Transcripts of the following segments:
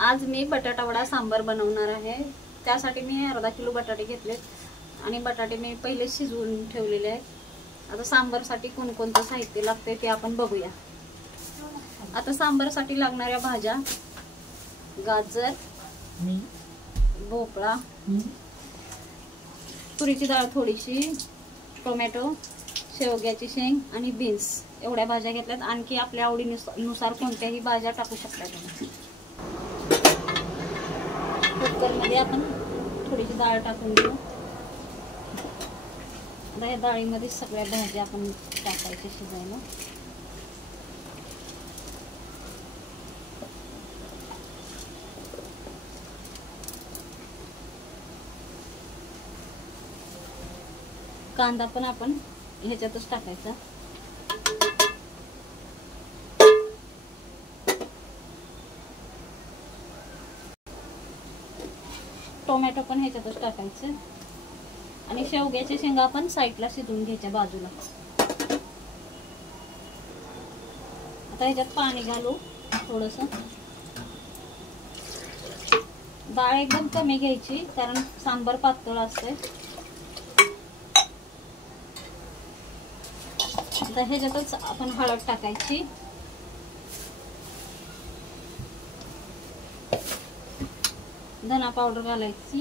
आज मी बटाटा वडा सांबार बनवणार आहे। त्यासाठी मी अर्धा किलो बटाटे घेतलेत आणि बटाटे मी पहिले शिजवून ठेवलेले आहेत। आता सांबारसाठी कोणकोणतं साहित्य लागते ते आपण बघूया। आता सांबारसाठी लागणाऱ्या भाज्या गाजर, भोपळा, तुरीची डाळ थोडीशी, टोमॅटो, शेवग्याची शेंग आणि बीन्स एवढ्या भाज्या घेतल्यात। आणखी आपल्या आवडीनुसार कोणत्याही भाज्या टाकू शकता तुम्ही। कुकरमध्ये आपण थोडीशी डाळ टाकून घेऊ। या डाळीमध्ये सगळ्या भाज्या आपण टाकायच्या शिजायला। कांदा पण आपण ह्याच्यातच टाकायचा। टोमॅटो पण ह्याच्यातच टाकायचं आणि शेवग्याच्या शेंगा पण साईडला शिजवून घ्यायच्या बाजूला। आता ह्याच्यात पाणी घालू थोडंसं। डाळ एकदम कमी घ्यायची कारण सांबार पातळ असते। आता ह्याच्यातच आपण हळद टाकायची, धना पावडर घालायची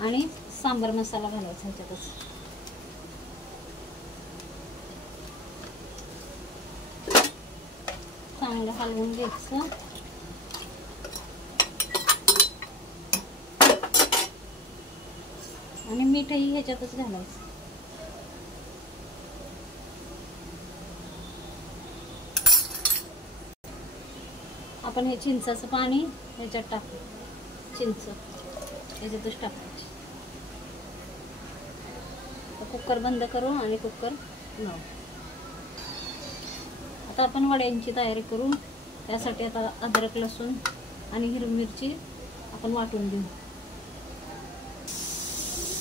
आणि सांबार मसाला घालायचा ह्याच्यातच। चांगलं हलवून घ्यायचं आणि मीठही ह्याच्यातच घालायचं। आपण हे चिंचाचं पाणी ह्याच्यात टाकू, चिंच ह्याच्यातच टाकायची। कुकर बंद करू आणि कुकर लावू। आता आपण वड्यांची तयारी करू। त्यासाठी आता अद्रक, लसूण आणि हिरवी मिरची आपण वाटून घेऊ।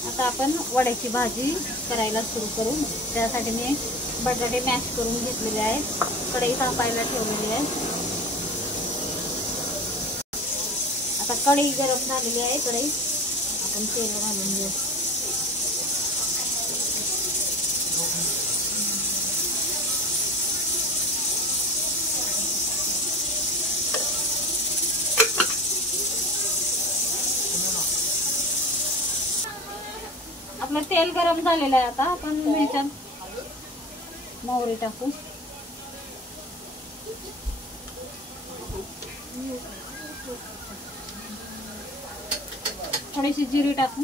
आता आपण वड्याची भाजी करायला सुरू करू। त्यासाठी मी बटाटे मॅश करून घेतलेले आहेत, कढई तापायला ठेवलेली आहे। आता कढई गरम झालेली आहे, कढई आपण तेल घालून घेऊ। आपलं तेल गरम झालेलं आहे। आता आपण ह्याच्यात मोहरी टाकू, थोडीशी जिरी टाकू,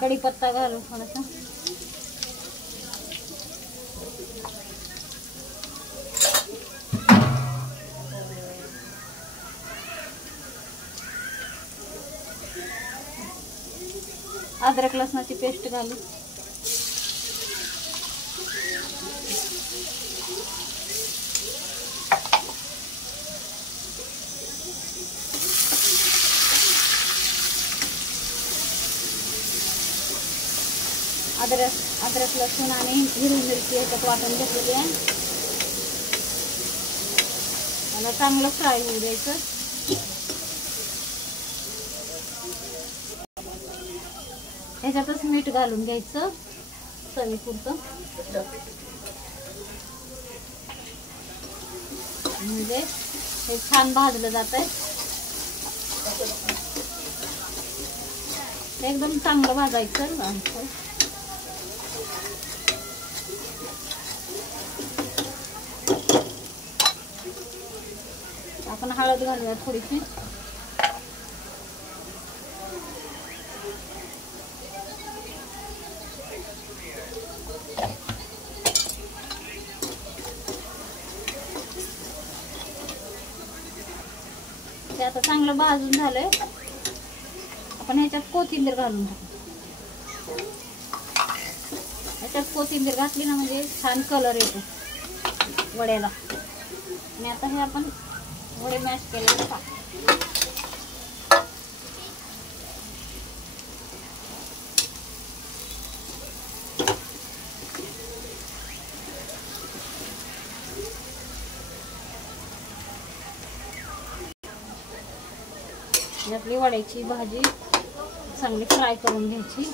कढीपत्ता घालू थोडासा, अद्रक लसणाची पेस्ट घालू, अद्रक लसूण आणि हिरवी मिरची ह्याच्यात वाटून घेतलेली आहे। मला चांगलं फ्राय होऊ द्यायचं। ह्याच्यातच मीठ घालून घ्यायचं चवीपुरतं, म्हणजे हे छान भाजलं जातंय। एकदम चांगलं भाजायचं। आपण हळद घालूया थोडीशी, ते आता चांगलं भाजून झालंय। आपण ह्याच्यात कोथिंबीर घालून टाकू। ह्याच्यात कोथिंबीर घातली ना म्हणजे छान कलर येतो वड्याला। आणि आता हे आपण वडे मॅश केलेले टाकू। आपली वड्याची भाजी चांगली फ्राय करून घ्यायची.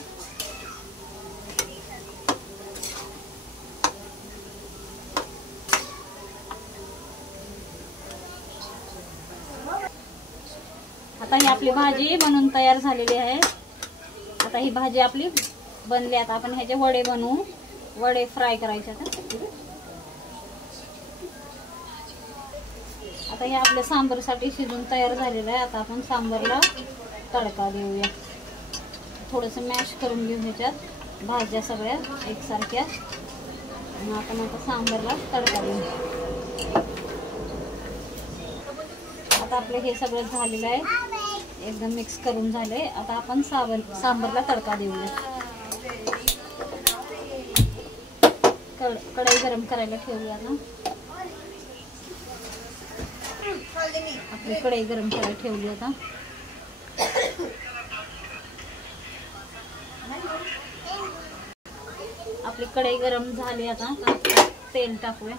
आता ही आपली भाजी बनवून तयार झालेली आहे. आता ही भाजी आपली बनली. आता आपण ह्याचे वडे बनवू. वडे फ्राय करायचे. आता हे आपल्या सांबरसाठी शिजून तयार झालेलं आहे. आता आपण सांबरला तडका देऊया. थोडंसं मॅश करून घेऊ ह्याच्यात भाज्या सगळ्या एकसारख्या. आणि आपण आता सांबरला तडका देऊ. आता आपलं हे सगळं झालेलं आहे. एकदम मिक्स करून झाले. आता आपण सांबरला तडका देऊया. कढई गरम करायला ठेवूया ना. आपली कढई गरम करायला ठेवली. आता आपली कढई गरम झाली. आता तेल टाकूया.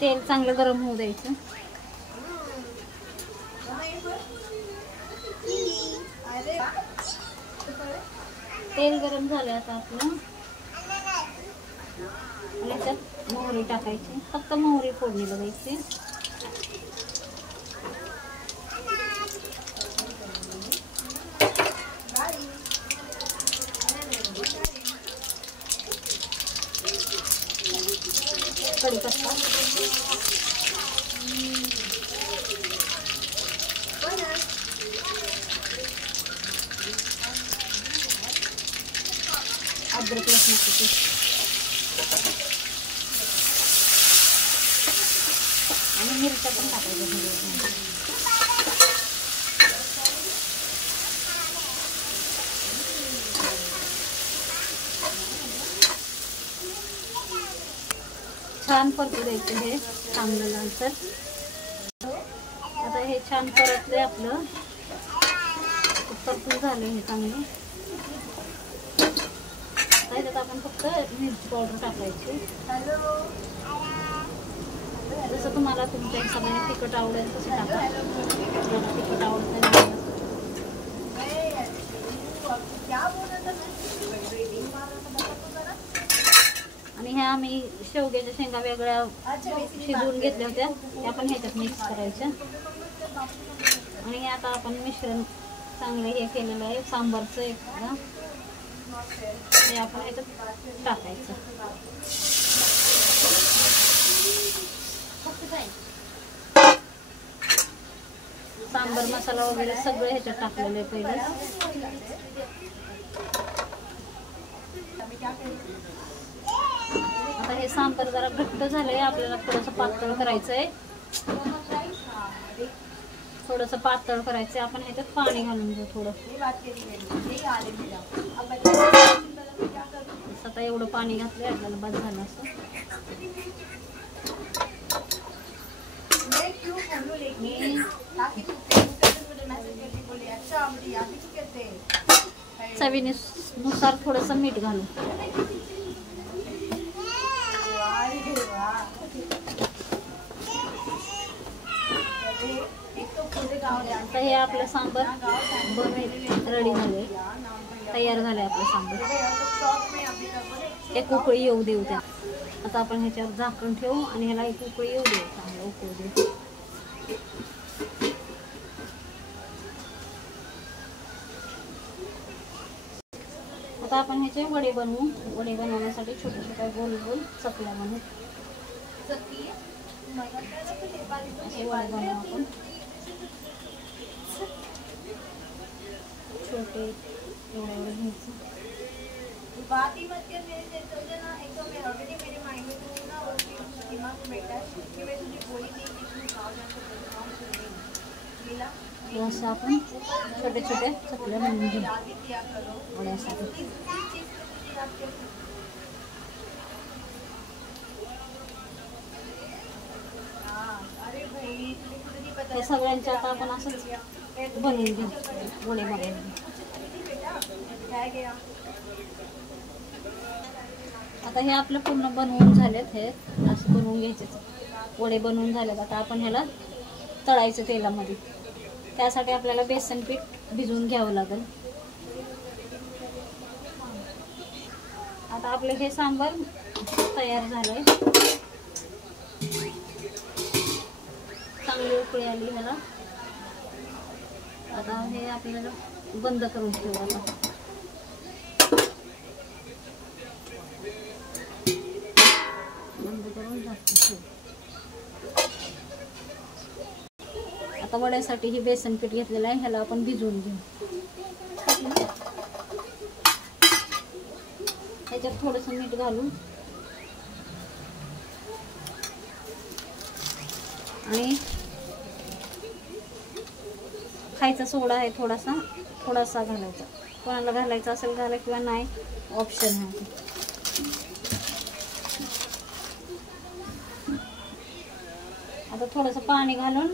तेल चांगलं गरम होऊ द्यायचं. तेल गरम झालं. आता आपलं याच्यात मोहरी टाकायची. फक्त मोहरी फोडणीला द्यायची. कढीपत्ता, अद्रक लसूणची पेस्ट आणि मिरच्या पण टाकायच्या. छान परतू द्यायचं. हे चांगलं लालसर. आता हे छान परतले. आपलं परतून झाले हे चांगले. त्याच्यात आपण फक्त मिरची पावडर टाकायची. जसं तुम्हाला तुमच्या हिशोबाने तिखट आवडेल तसं टाका. तिखट आवडत नाही. आणि ह्या आम्ही शेवग्याच्या शेंगा वेगळ्या शिजवून घेतल्या होत्या. त्या पण ह्याच्यात मिक्स करायच्या. आणि हे आता आपण मिश्रण चांगलं हे केलेलं आहे सांबारचं. एकदा हे आपण ह्याच्यात टाकायचं. सांबार मसाला वगैरे सगळं ह्याच्यात टाकलेलं आहे पहिलं. आता हे सांबार जरा घट्ट झालंय. आपल्याला थोडंसं पातळ करायचंय. थोडंसं पातळ करायचंय. आपण ह्याच्यात पाणी घालून घेऊ थोडं. आता एवढं पाणी घातलंय आपल्याला बस झालं असं. चवीनुसार थोडंसं मीठ घालू. आता हे आपलं सांबार रेडी झाले. तयार झाले आपलं सांबार. एक उकळी येऊ देऊ त्या. आता आपण ह्याच्यावर झाकण ठेवू आणि ह्याला एक उकळी येऊ देऊ. चांगलं उकळू देऊ. आता आपण ह्याचे वडे बनवू. वडे बनवण्यासाठी छोटे छोटे गोल गोल चकल्या बनवू. असे वडे बनवू आपण. छोटे एवढे एवढे घ्यायचे. बात ही मत कर मेरे से तो ना एक तो मैं ऑलरेडी मेरे माइंड में तू ना वो दिमाग में बैठा है कि मैं तुझे बोली थी कि तू गाँव जाकर काम करेगी मिला. असं आपण छोटे छोटे चकल्या बनवून घेऊ वड्यासाठी. हे सगळ्यांच्या आता आपण असंच बनवून घेऊ. वडे बनवून. आता हे आपलं पूर्ण बनवून झालेत. हे असं बनवून घ्यायचे, वडे बनवून झालेत. आता आपण ह्याला तळायचं तेलामध्ये. त्यासाठी आपल्याला बेसन पीठ भिजवून घ्यावं लागेल. आता आपलं हे सांबार तयार झालंय. चांगली उकळी आली ह्याला. आता हे आपल्याला बंद करून ठेवायला. बंद करून झाकून. आता वड्यासाठी ही बेसन पीठ घेतलेलं आहे, ह्याला आपण भिजवून घेऊ. ह्याच्यात थोडंसं मीठ घालून आणि खायचा सोडा आहे थोडासा घालायचा. कोणाला घालायचा असेल घाला किंवा नाही, ऑप्शन आहे. आता थोडंसं पाणी घालून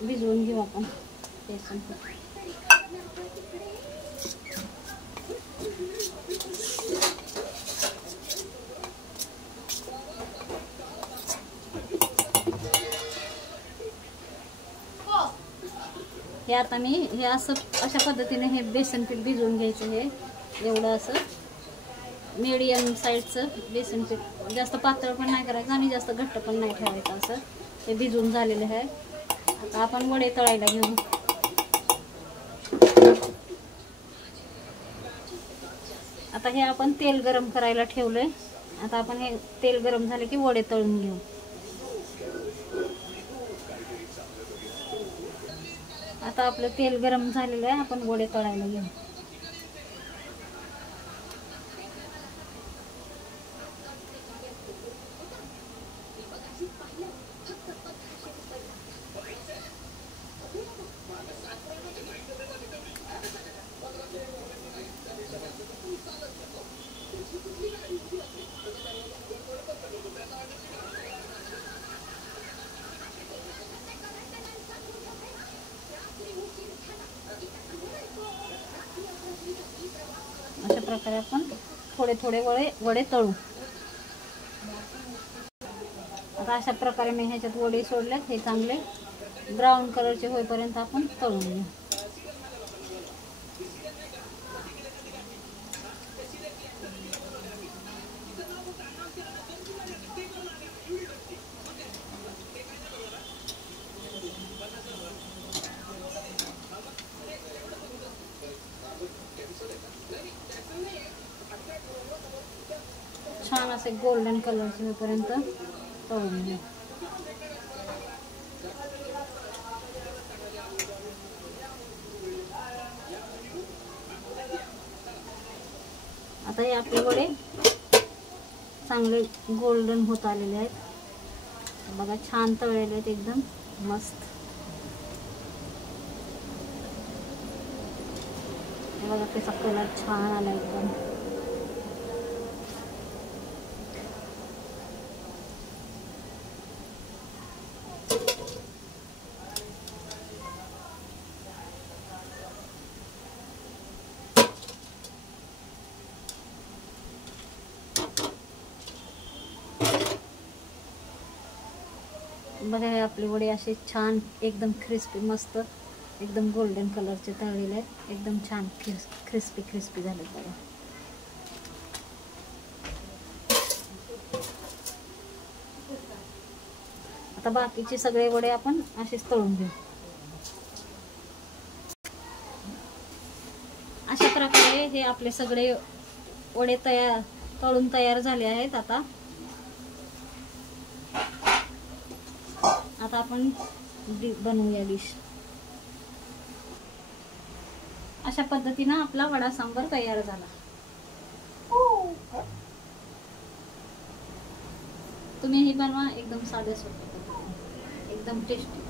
भिजवून घेऊ आपण बेसन पीठ. हे आता मी हे असं अशा पद्धतीने हे बेसन पीठ भिजवून घ्यायचं. हे एवढं असं मीडियम साईजचं बेसन पीठ, जास्त पातळ पण नाही करायचं आणि जास्त घट्ट पण नाही ठेवायचं. असं ते भिजवून झालेलं आहे. आता आपण वडे तळायला घेऊ. आता हे आपण तेल गरम करायला ठेवलंय. आता आपण हे तेल गरम झाले की वडे तळून घेऊ. आता आपलं तेल गरम झालेलं आहे, आपण वडे तळायला घेऊ. अशा प्रकारे आपण थोडे थोडे वडे तळू. आता अशा प्रकारे मी ह्याच्यात वडे सोडलेत. हे चांगले ब्राऊन कलरचे होईपर्यंत आपण तळून घेऊ. छान असे गोल्डन कलरचे होईपर्यंत तळून घेऊ. आता हे आपले वडे चांगले गोल्डन होत आलेले आहेत. बघा छान तळलेले आहेत, एकदम मस्त. हे बघा त्याचा कलर छान आला एकदम. बघा हे आपले वडे असे छान एकदम क्रिस्पी मस्त एकदम गोल्डन कलरचे तळलेले आहेत. एकदम छान क्रिस्पी झाले. बघा आता बाकीचे सगळे वडे आपण असेच तळून घेऊ. अशा प्रकारे हे आपले सगळे वडे तळून तयार झाले आहेत. आता आपण बनवूया डिश. अशा पद्धतीने आपला वडा सांबार तयार झाला. तुम्हीही बनवा, एकदम साधे सोपे, एकदम टेस्टी.